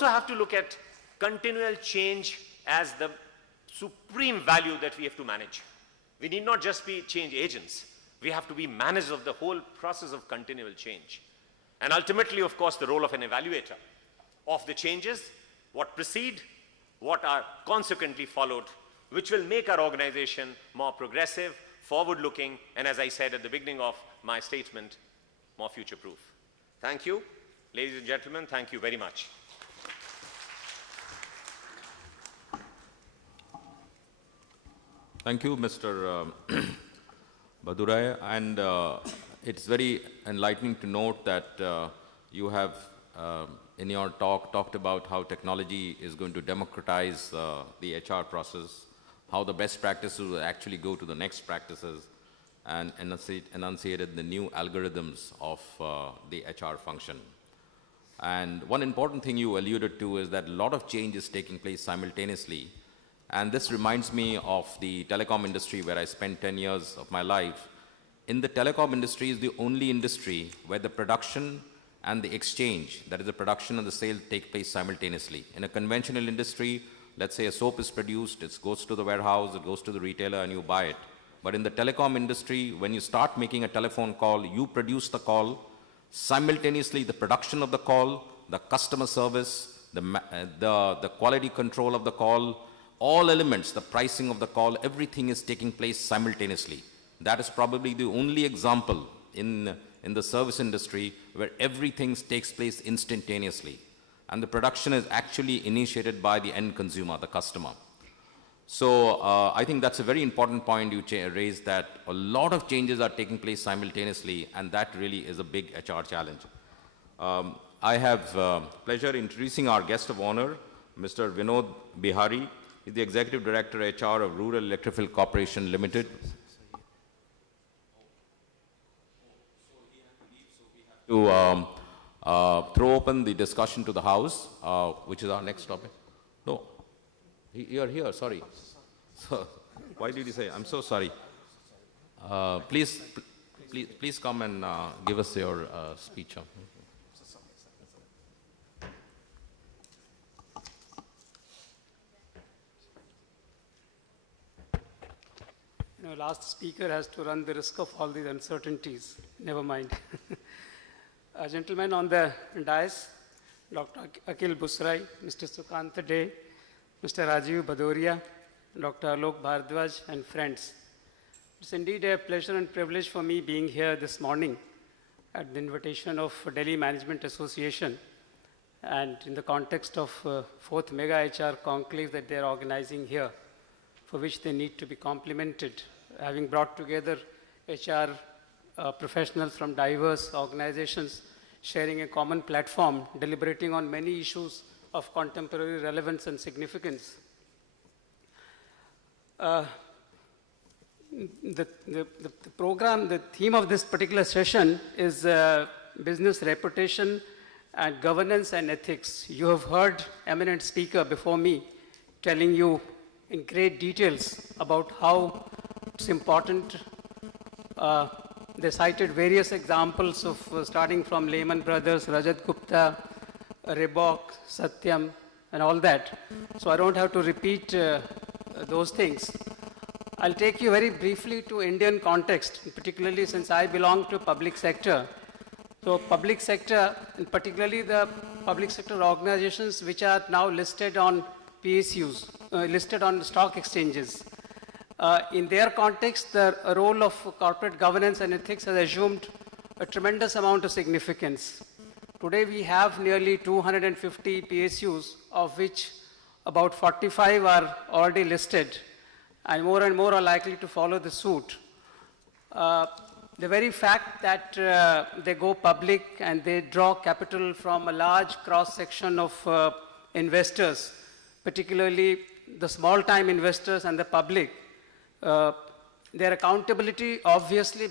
also have to look at continual change as the supreme value that we have to manage. We need not just be change agents. We have to be managers of the whole process of continual change. And ultimately, of course, the role of an evaluator of the changes, what precede, what are consequently followed, which will make our organization more progressive, forward-looking, and as I said at the beginning of my statement, more future-proof. Thank you. Ladies and gentlemen, thank you very much. Thank you, Mr. Badurai, and it's very enlightening to note that you have, in your talk, talked about how technology is going to democratize the HR process, how the best practices will actually go to the next practices, and enunciated the new algorithms of the HR function. And one important thing you alluded to is that a lot of change is taking place simultaneously. And this reminds me of the telecom industry where I spent 10 years of my life. In the telecom industry is the only industry where the production and the exchange, that is the production and the sale, take place simultaneously. In a conventional industry, let's say a soap is produced, it goes to the warehouse, it goes to the retailer, and you buy it. But in the telecom industry, when you start making a telephone call, you produce the call, simultaneously the production of the call, the customer service, the quality control of the call, all elements, the pricing of the call, everything is taking place simultaneously. That is probably the only example in the service industry where everything takes place instantaneously. And the production is actually initiated by the end consumer, the customer. So I think that's a very important point you raised, that a lot of changes are taking place simultaneously, and that really is a big HR challenge. I have pleasure introducing our guest of honor, Mr. Vinod Bihari. He's the Executive Director HR of Rural Electrification Corporation Limited. To throw open the discussion to the House, which is our next topic. No, you're here, sorry. So, why did you say? I'm so sorry. Please come and give us your speech. You know, last speaker has to run the risk of all these uncertainties. Never mind. Gentlemen on the dais, Dr. Akhil Busrai, Mr. Sukant Dey, Mr. Rajiv Bhadoria, Dr. Alok Bhardwaj, and friends. It's indeed a pleasure and privilege for me being here this morning at the invitation of Delhi Management Association and in the context of 4th Mega HR Conclave that they're organizing here, for which they need to be complimented, having brought together HR professionals from diverse organizations, sharing a common platform, deliberating on many issues of contemporary relevance and significance. The program, the theme of this particular session is business reputation and governance and ethics. You have heard eminent speaker before me telling you in great details about how it's important. They cited various examples of starting from Lehman Brothers, Rajat Gupta, Reebok, Satyam, and all that. So I don't have to repeat those things. I'll take you very briefly to Indian context, particularly since I belong to public sector. So public sector, and particularly the public sector organizations which are now listed on PSUs, listed on stock exchanges. In their context, the role of corporate governance and ethics has assumed a tremendous amount of significance. Today we have nearly 250 PSUs, of which about 45 are already listed, and more are likely to follow the suit. The very fact that they go public and they draw capital from a large cross-section of investors, particularly the small-time investors and the public, their accountability obviously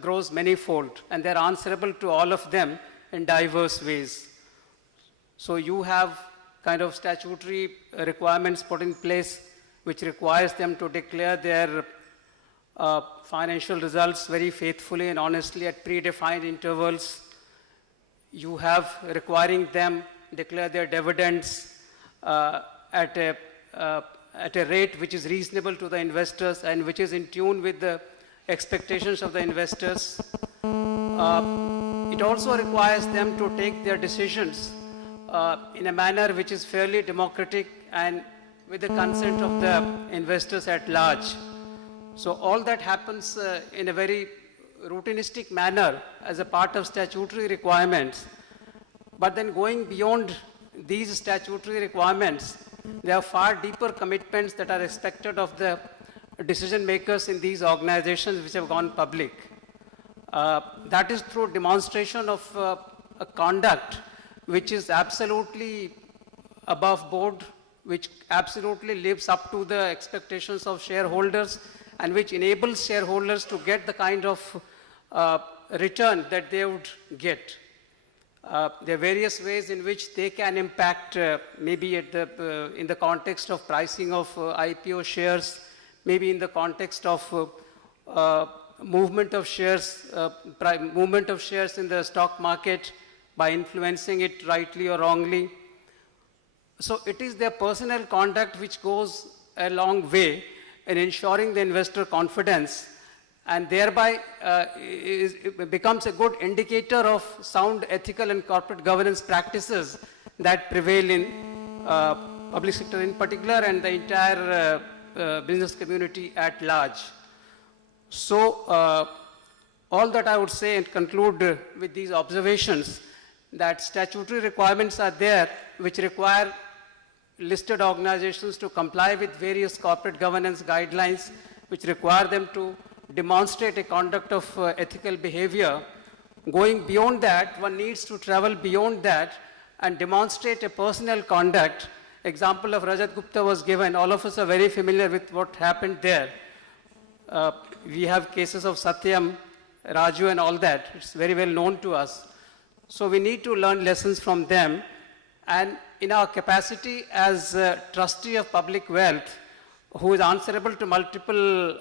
grows manifold, and they're answerable to all of them in diverse ways. So you have kind of statutory requirements put in place which requires them to declare their financial results very faithfully and honestly at predefined intervals. You have requiring them declare their dividends at a rate which is reasonable to the investors and which is in tune with the expectations of the investors. It also requires them to take their decisions in a manner which is fairly democratic and with the consent of the investors at large. So all that happens in a very routinistic manner as a part of statutory requirements. But then going beyond these statutory requirements, there are far deeper commitments that are expected of the decision makers in these organizations which have gone public. That is through demonstration of a conduct which is absolutely above board, which absolutely lives up to the expectations of shareholders and which enables shareholders to get the kind of return that they would get. There are various ways in which they can impact, maybe at in the context of pricing of IPO shares, maybe in the context of movement of shares in the stock market by influencing it rightly or wrongly. So it is their personal conduct which goes a long way in ensuring the investor confidence, and thereby it becomes a good indicator of sound ethical and corporate governance practices that prevail in public sector in particular and the entire business community at large. So all that I would say and conclude with these observations, that statutory requirements are there which require listed organizations to comply with various corporate governance guidelines which require them to demonstrate a conduct of ethical behavior. Going beyond that, one needs to travel beyond that and demonstrate a personal conduct. Example of Rajat Gupta was given. All of us are very familiar with what happened there. We have cases of Satyam, Raju and all that. It's very well known to us. So we need to learn lessons from them. And in our capacity as trustee of public wealth, who is answerable to multiple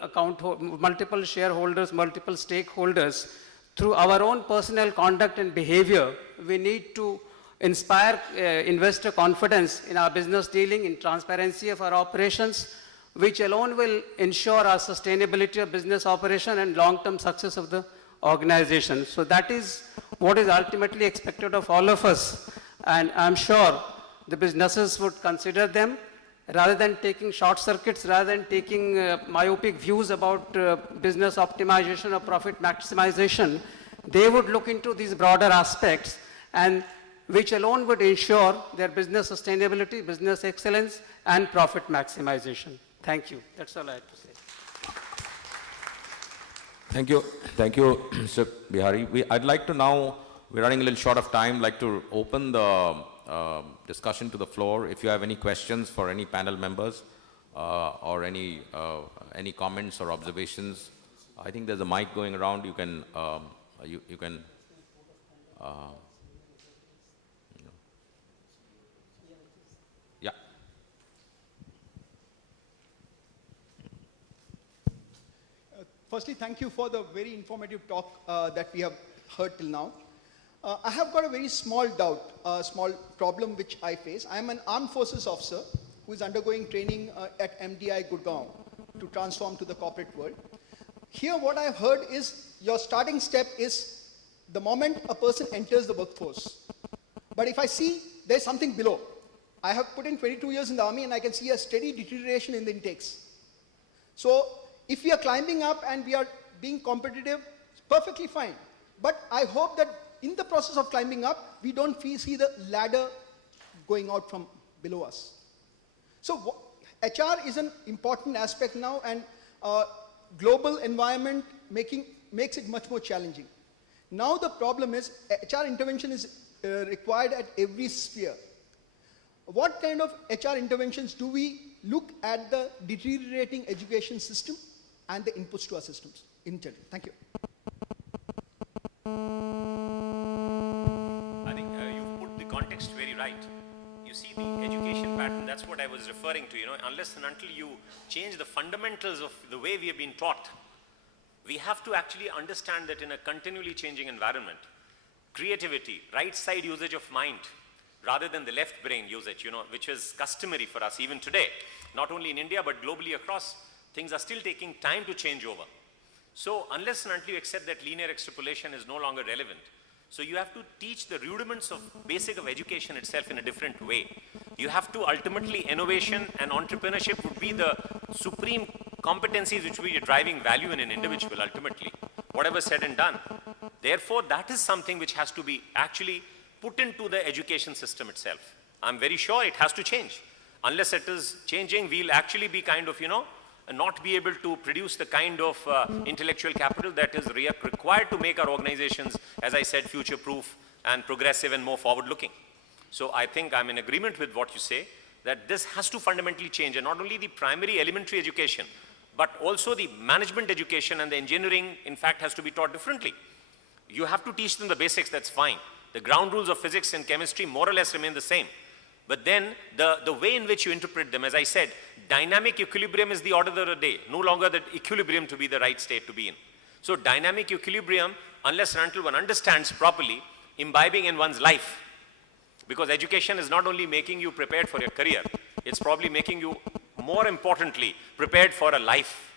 shareholders, multiple stakeholders, through our own personal conduct and behavior, we need to inspire investor confidence in our business dealing, in transparency of our operations, which alone will ensure our sustainability of business operation and long-term success of the organization. So that is what is ultimately expected of all of us. And I'm sure the businesses would consider them rather than taking short circuits, rather than taking myopic views about business optimization or profit maximization. They would look into these broader aspects, and which alone would ensure their business sustainability, business excellence, and profit maximization. Thank you. That's all I have to say. Thank you, Mr. Bihari. I'd like to now, we're running a little short of time, like to open the discussion to the floor. If you have any questions for any panel members or any comments or observations, I think there's a mic going around. You can yeah. Firstly, thank you for the very informative talk that we have heard till now. I have got a very small doubt, a small problem which I face. I am an armed forces officer who is undergoing training at MDI Gurgaon to transform to the corporate world. Here what I have heard is your starting step is the moment a person enters the workforce. But if I see there's something below, I have put in 22 years in the army and I can see a steady deterioration in the intakes. So if we are climbing up and we are being competitive, it's perfectly fine. But I hope that in the process of climbing up, we don't see the ladder going out from below us. So HR is an important aspect now, and global environment makes it much more challenging. Now the problem is HR intervention is required at every sphere. What kind of HR interventions do we look at the deteriorating education system and the inputs to our systems in general? Thank you. I think you've put the context very right. You see the education pattern, that's what I was referring to, unless and until you change the fundamentals of the way we have been taught, we have to actually understand that in a continually changing environment, creativity, right side usage of mind, rather than the left brain usage, which is customary for us even today, not only in India but globally across. Things are still taking time to change over. So unless and until you accept that linear extrapolation is no longer relevant, so you have to teach the rudiments of basic of education itself in a different way. You have to ultimately, innovation and entrepreneurship would be the supreme competencies which will be driving value in an individual ultimately, whatever said and done. Therefore, that is something which has to be actually put into the education system itself. I'm very sure it has to change. Unless it is changing, we'll actually be kind of, not be able to produce the kind of intellectual capital that is required to make our organizations, as I said, future-proof and progressive and more forward-looking. So I think I'm in agreement with what you say, that this has to fundamentally change, and not only the primary elementary education, but also the management education and the engineering, in fact, has to be taught differently. You have to teach them the basics, that's fine. The ground rules of physics and chemistry more or less remain the same. But then the way in which you interpret them, as I said, dynamic equilibrium is the order of the day, no longer the equilibrium to be the right state to be in. So dynamic equilibrium, unless and until one understands properly, imbibing in one's life, because education is not only making you prepared for your career, it's probably making you, more importantly, prepared for a life.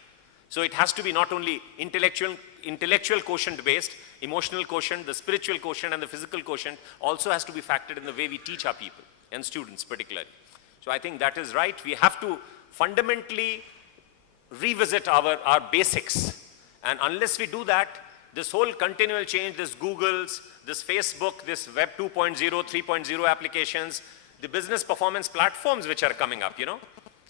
So it has to be not only intellectual quotient based, emotional quotient, the spiritual quotient and the physical quotient also has to be factored in the way we teach our people and students particularly. So I think that is right. We have to fundamentally revisit our basics. And unless we do that, this whole continual change, this Google's, this Facebook, this Web 2.0, 3.0 applications, the business performance platforms which are coming up,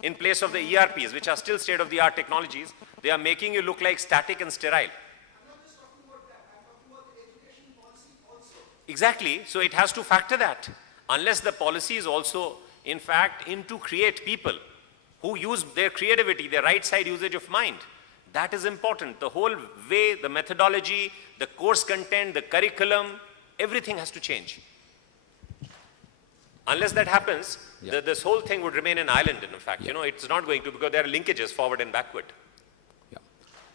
in place of the ERPs, which are still state-of-the-art technologies, they are making you look like static and sterile. Exactly. So it has to factor that. Unless the policy is also, in fact, to create people who use their creativity, their right side usage of mind. That is important. The whole way, the methodology, the course content, the curriculum, everything has to change. Unless that happens, this whole thing would remain an island, in fact. It's not going to, because there are linkages forward and backward.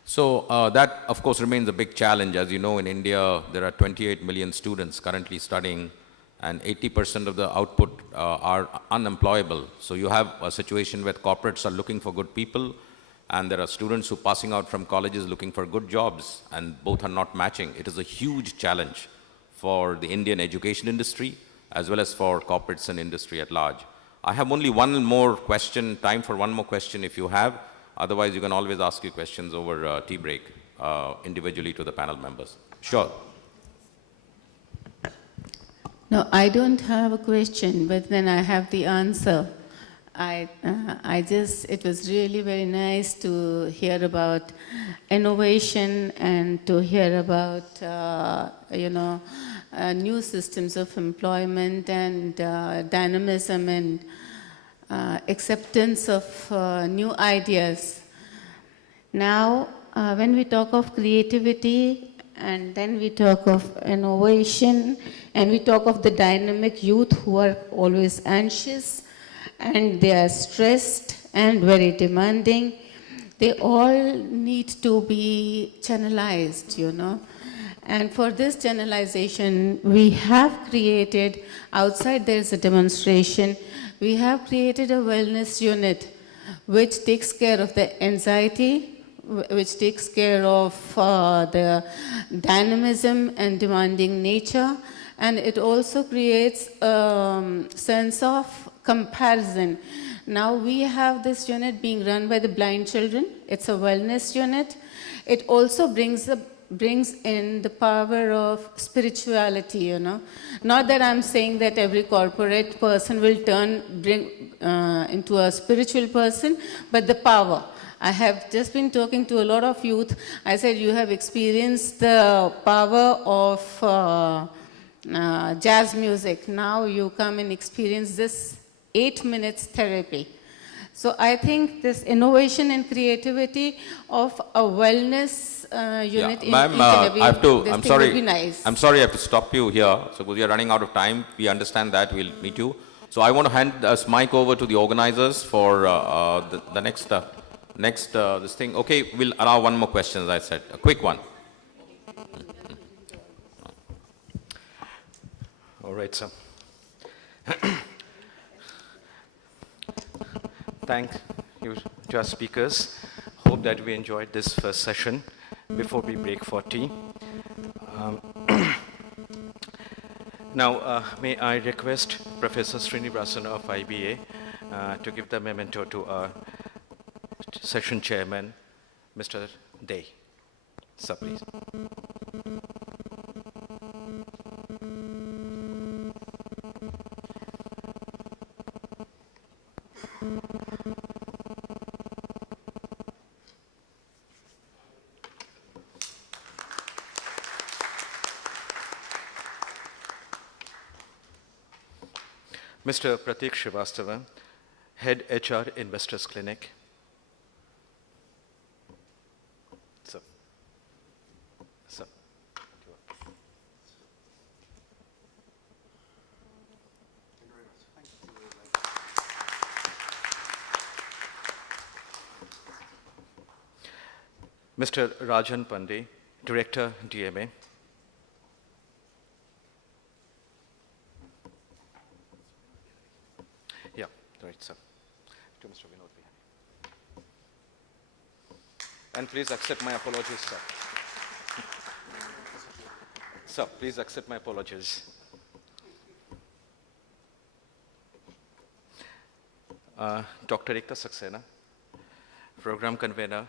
So that, of course, remains a big challenge. As you know, in India, there are 28 million students currently studying, and 80% of the output are unemployable. So you have a situation where corporates are looking for good people, and there are students who are passing out from colleges looking for good jobs, and both are not matching. It is a huge challenge for the Indian education industry, as well as for corporates and industry at large. I have only one more question, time for one more question if you have. Otherwise, you can always ask your questions over tea break, individually to the panel members. Sure. No, I don't have a question, but then I have the answer. It was really very nice to hear about innovation and to hear about, new systems of employment and dynamism and acceptance of new ideas. Now, when we talk of creativity and then we talk of innovation and we talk of the dynamic youth who are always anxious and they are stressed and very demanding, they all need to be channelized, And for this channelization, we have created, outside there is a demonstration, we have created a wellness unit which takes care of the anxiety, which takes care of the dynamism and demanding nature, and it also creates a sense of comparison. Now we have this unit being run by the blind children. It's a wellness unit. It also brings in the power of spirituality, Not that I'm saying that every corporate person will bring into a spiritual person, but the power. I have just been talking to a lot of youth. I said, you have experienced the power of jazz music. Now you come and experience this 8 minutes therapy. So I think this innovation and creativity of a wellness unit in Ma'am, each and every, I'm sorry. would be nice. I'm sorry I have to stop you here. So because we are running out of time, we understand that. We'll meet you. So I want to hand this mic over to the organizers for the next this thing. Okay, we'll allow one more question, as I said, a quick one. All right, sir. Thank you to our speakers. Hope that we enjoyed this first session before we break for tea. Now, may I request Professor Srinivasan of IBA to give the memento to our session chairman, Mr. Day. Sir, please. Mr. Pratik Srivastava, Head HR Investors Clinic. Sir. Sir. Mr. Rajan Pandey, Director, DMA. Yeah, right, sir. To Mr. Vinod Bihani. And please accept my apologies, sir. Sir, please accept my apologies. Dr. Ekta Saxena, Program Convener,